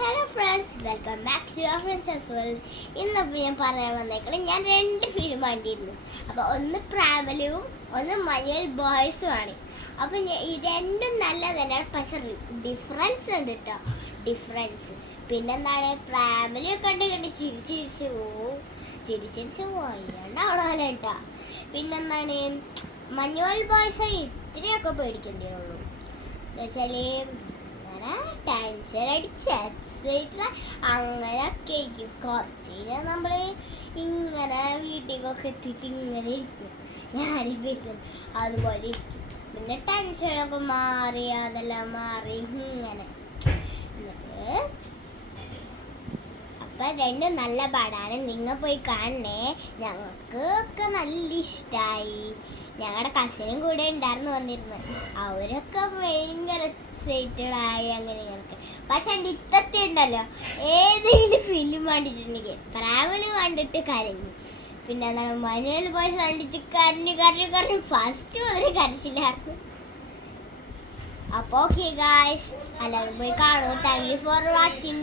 Hello friends, welcome back to our friends as well. ഇന്നപ്പോൾ ഞാൻ പറയാൻ വന്നേക്കണം, ഞാൻ 2 ഫിലിം കണ്ടിരുന്നു. അപ്പോൾ ഒന്ന് പ്രാമലും ഒന്ന് മഞ്ഞുവൽ ബോയ്സും ആണ്. അപ്പോൾ ഈ രണ്ടും നല്ല തന്നെയാണ്, പക്ഷെ ഡിഫറൻസ് ഉണ്ട് കേട്ടോ. ഡിഫറൻസ് പിന്നെന്താണ്, പ്രാമലിയൊക്കെ കണ്ട് ചിരിച്ചിരിച്ച് പോയാണ്ടാവണമല്ലോ കേട്ടോ. പിന്നെന്താണ്, മഞ്ഞുവൽ ബോയ്സ് ഇത്രയൊക്കെ പേടിക്കേണ്ടിയുള്ളൂ. എന്നുവെച്ചാൽ ടെൻഷൻ അടിച്ച് എക്സൈറ്റഡ് അങ്ങനെയൊക്കെ ആയിരിക്കും. കുറച്ച് കഴിഞ്ഞാൽ നമ്മൾ ഇങ്ങനെ വീട്ടിലേക്കൊക്കെ എത്തിയിട്ട് ഇങ്ങനെ ഇരിക്കും, ഞാനിരിക്കും അതുപോലെ ഇരിക്കും. പിന്നെ ടെൻഷനൊക്കെ മാറി അതെല്ലാം മാറി ഇങ്ങനെ എന്നിട്ട് അപ്പം രണ്ടും നല്ല പടമാണ്, നിങ്ങൾ പോയി കാണണേ. ഞങ്ങൾക്ക് ഒക്കെ നല്ല ഇഷ്ടമായി. ഞങ്ങളുടെ കസിനും കൂടെ ഉണ്ടായിരുന്നു വന്നിരുന്നത്, അവരൊക്കെ ഭയങ്കര എക്സൈറ്റഡായി അങ്ങനെ ഞങ്ങൾക്ക്. പക്ഷെ എൻ്റെ ഇത്തത്തെ ഉണ്ടല്ലോ, ഏതെങ്കിലും ഫിലിം കണ്ടിട്ടുണ്ടെങ്കിൽ പ്രാവല് കണ്ടിട്ട് കരഞ്ഞു. പിന്നെ എന്താണ്, മഞ്ഞുവൽ ബോയ്സ് കണ്ടിട്ട് കരഞ്ഞു ഫസ്റ്റ് മുതൽ കരച്ചില്ലായിരുന്നു. അപ്പോൾ ഓക്കെ ഗായ്സ്, എല്ലാവരും പോയി കാണൂ. Thank you for watching.